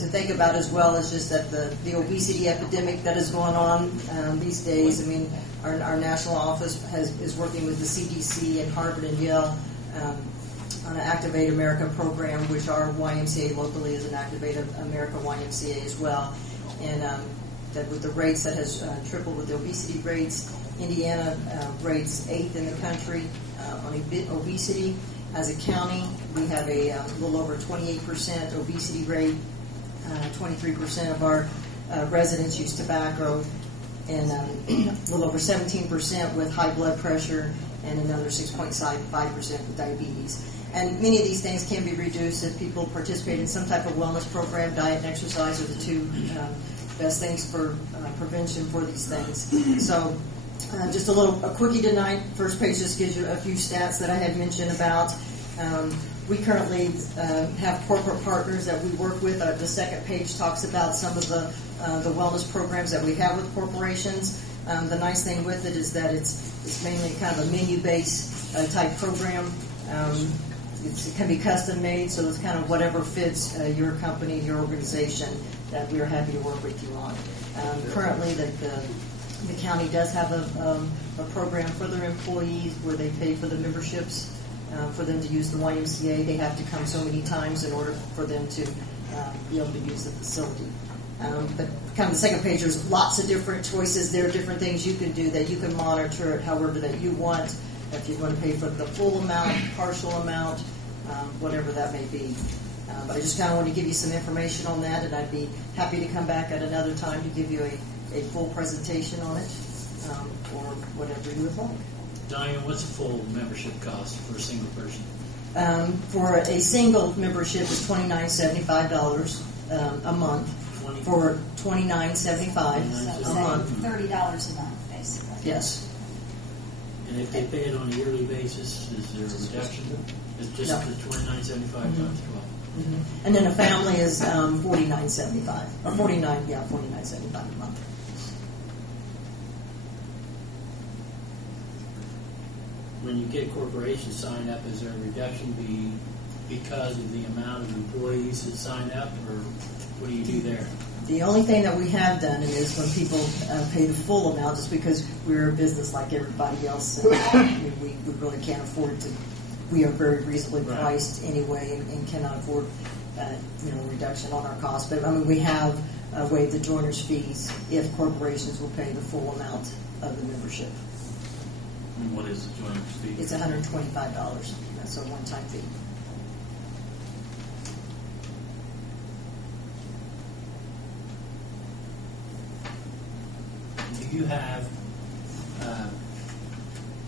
to think about as well is just that the obesity epidemic that is going on these days. I mean, our national office is working with the CDC and Harvard and Yale on an Activate America program, which our YMCA locally is an Activate America YMCA as well. And that with the rates that has tripled with the obesity rates, Indiana rates 8th in the country on obesity. As a county, we have a little over 28% obesity rate. 23% of our residents use tobacco, and a little over 17% with high blood pressure, and another 6.5% with diabetes. And many of these things can be reduced if people participate in some type of wellness program. Diet and exercise are the two best things for prevention for these things. So just a quickie tonight. First page just gives you a few stats that I had mentioned about. We currently have corporate partners that we work with. The second page talks about some of the wellness programs that we have with corporations. The nice thing with it is that it's mainly kind of a menu-based type program. It can be custom made, so it's kind of whatever fits your company, your organization, that we are happy to work with you on. Currently, the county does have a program for their employees where they pay for the memberships for them to use the YMCA. They have to come so many times in order for them to be able to use the facility. But kind of the second page, there's lots of different choices. There are different things you can do that you can monitor it however that you want. If you want to pay for the full amount, partial amount, whatever that may be. But I just kind of want to give you some information on that, and I'd be happy to come back at another time to give you a full presentation on it, or whatever you would like. Diane, what's a full membership cost for a single person? For a single membership is $29.75 a month. For $29.75 a month. $30 a month, basically. Yes. And if they pay it on a yearly basis, is there a reduction? It's just the $29.75 times 12. Mm-hmm. And then a family is $49.75 or $49.75 a month. When you get corporations signed up, is there a reduction because of the amount of employees that sign up, or what do you do there? The only thing that we have done is when people pay the full amount, just because we're a business like everybody else, and we really can't afford to. We are very reasonably priced anyway, and cannot afford reduction on our costs. But I mean, we have waived the joiners' fees if corporations will pay the full amount of the membership. And what is the joiners' fee? It's $125. That's a one-time fee. Do you have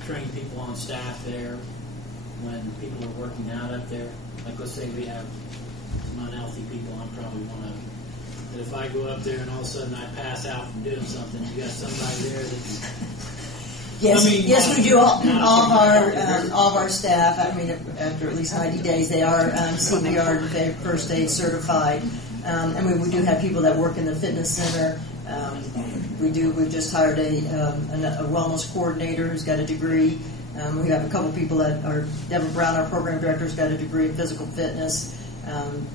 trained people on staff there when people are working out up there? Like, let's say we have some unhealthy people, I'm probably one of them. But if I go up there and all of a sudden I pass out from doing something, you got somebody there that can... Yes, we do. All of our staff, I mean, after at least 90 days, they are CPR and first aid certified. And we do have people that work in the fitness center. We've just hired a wellness coordinator who's got a degree. We have a couple people that are, Devin Brown, our program director, has got a degree in physical fitness. And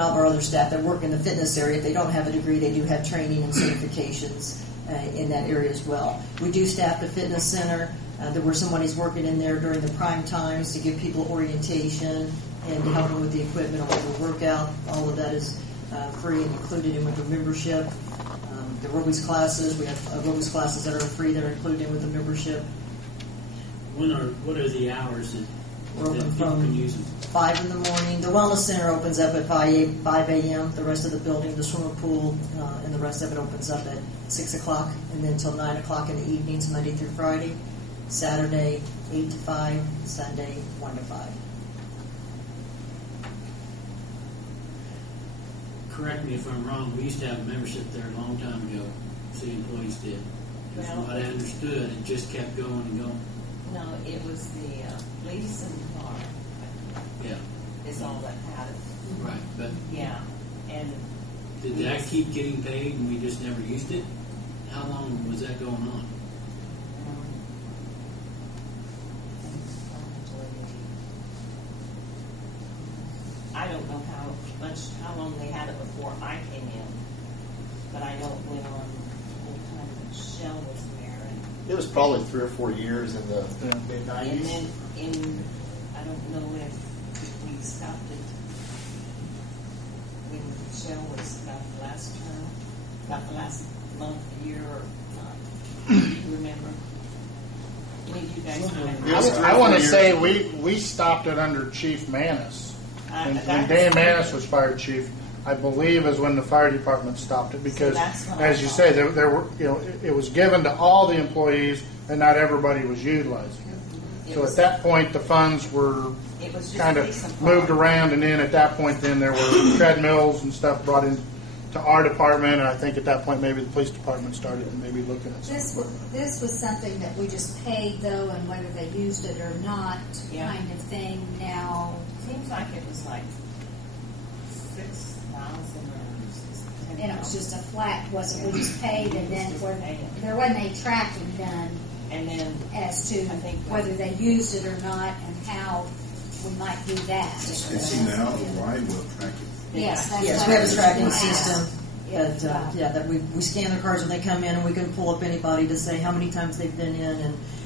all of our other staff that work in the fitness area, if they don't have a degree, they do have training and certifications in that area as well. We do staff the fitness center. There were somebody's working in there during the prime times to give people orientation and to help them with the equipment or the workout. All of that is free and included in with the membership. The aerobics classes, we have aerobics classes that are free that are included in with the membership. What are the hours that people can use them? 5 in the morning. The wellness center opens up at 5 a.m. The rest of the building, the swimming pool, and the rest of it opens up at 6 o'clock, and then until 9 o'clock in the evenings, Monday through Friday. Saturday, 8 to 5. Sunday, 1 to 5. Correct me if I'm wrong, we used to have a membership there a long time ago. City employees did. From what I understood, it just kept going and going. No, it was the police and the bar. Yeah. Is all that had it. Right, but... Yeah, and... Did that keep getting paid and we just never used it? How long was that going on? I don't know how long they had it before. before I came in, but I know it went on the whole time that Shell was there. It was probably 3 or 4 years in the And mid-90s. then I don't know if we stopped it when Shell was about the last term, about the last month, year, or not. Do you remember? Any of you guys remember? I want to say we stopped it under Chief Manis. When Dan Manis was fire chief, I believe is when the fire department stopped it because, as you say, there were it was given to all the employees and not everybody was utilizing it. So at that point, the funds were kind of moved around, and then at that point, then there were treadmills and stuff brought in to our department, and I think at that point maybe the police department started maybe looking at This something. this was something that we just paid though, and whether they used it or not, kind of thing. Now Seems like it was like 6,000 or 10,000. and it was just a flat, wasn't we just paid, and then there wasn't any tracking done And then as to I think whether they used it or not and how we might do that. And see now, why will track it? Yes, that's Yes, what we have I a was tracking gonna ask. system that we scan their cards when they come in, and we can pull up anybody to say how many times they've been in,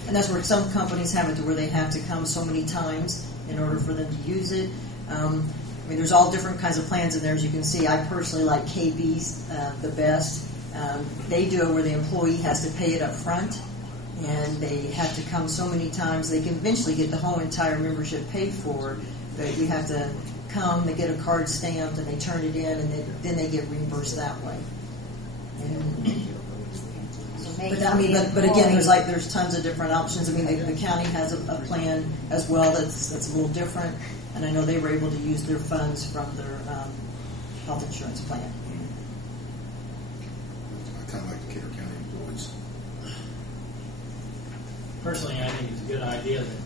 and that's where some companies have it to where they have to come so many times in order for them to use it. I mean, there's all different kinds of plans in there, as you can see. I personally like KB's the best. They do it where the employee has to pay it up front, and they have to come so many times. They can eventually get the whole entire membership paid for, but you have to come, they get a card stamped, and they turn it in, and then they get reimbursed that way. But again, there's tons of different options. I mean, the county has a plan as well that's a little different, and I know they were able to use their funds from their health insurance plan. I kind of like the Carroll County employees. Personally, I think it's a good idea that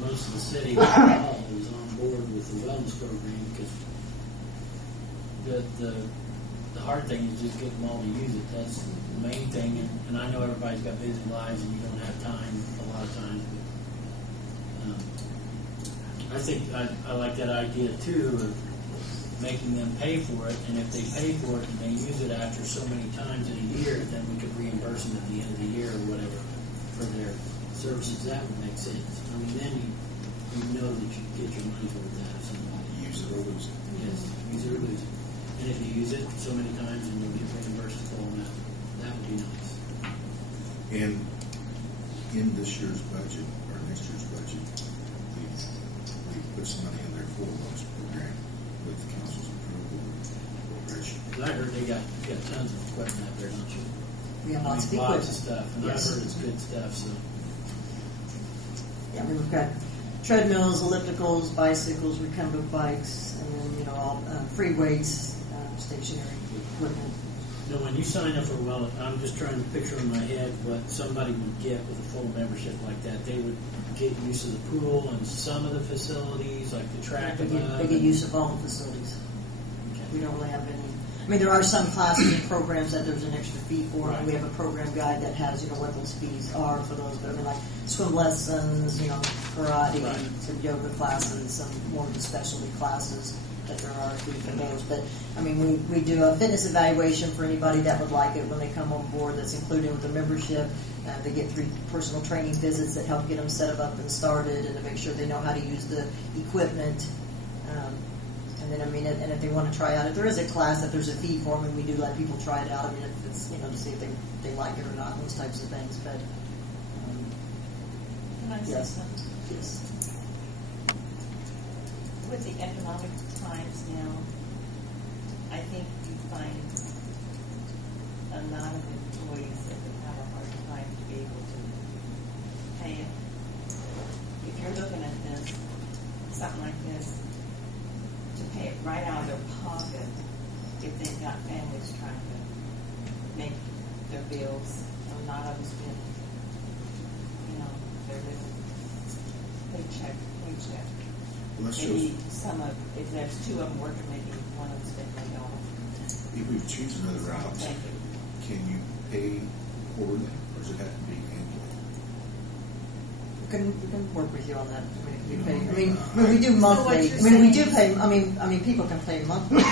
most of the city is on board with the wellness program because the hard thing is just getting them all to use it. That's the main thing. And I know everybody's got busy lives and you don't have time a lot of times. But I think I like that idea too of making them pay for it. And if they pay for it and they use it after so many times in a year, then we could reimburse them at the end of the year or whatever for their services. That would make sense. I mean, then you know that you get your money's worth out of somebody. Use it or lose it. Yes, use it or lose it. And if you use it so many times and you'll get reimbursed the full amount, that would be nice. And in this year's budget, or next year's budget, we put some money in there for the wellness program with the council's approval and appropriation. 'Cause I heard they got tons of equipment out there, don't you? We have lots of Lots equipment. of stuff, and Yes. I've heard it's good stuff. So Yeah, we've got treadmills, ellipticals, bicycles, recumbent bikes, and then all free weights, stationary equipment. you know, when you sign up for wellness, I'm just trying to picture in my head what somebody would get with a full membership like that. They would get use of the pool and some of the facilities, like the track They above. get use of all the facilities. Okay. We don't really have any. I mean, there are some classes and programs that there's an extra fee for. Right. We have a program guide that has, what those fees are for those. But I mean, like swim lessons, karate, Right. some yoga classes, some more of the specialty classes that there are a fee for those. But I mean, we do a fitness evaluation for anybody that would like it when they come on board. That's included with the membership. They get 3 personal training visits that help get them set up and started, and to make sure they know how to use the equipment. And then, and if they want to try out, if there is a class that there's a fee for them, and we do let people try it out. I mean, if it's, to see if they like it or not, those types of things. But, Can I say yes. something? Yes. With the economic times now, I think you find a lot of employees that would have a hard time to be able to pay it. If you're looking at this, something like this, to pay it right out of their pocket, if they've got families trying to make their bills, a lot of us been, they're living paycheck, paycheck. Well, that shows, Maybe if there's 2 of them working, maybe one of them's been laid off. if we choose another route, Thank you. can you pay quarterly, or does it have to be annually? We can work with you on that. We pay. We do monthly. So what you're we do saying pay. People can pay monthly.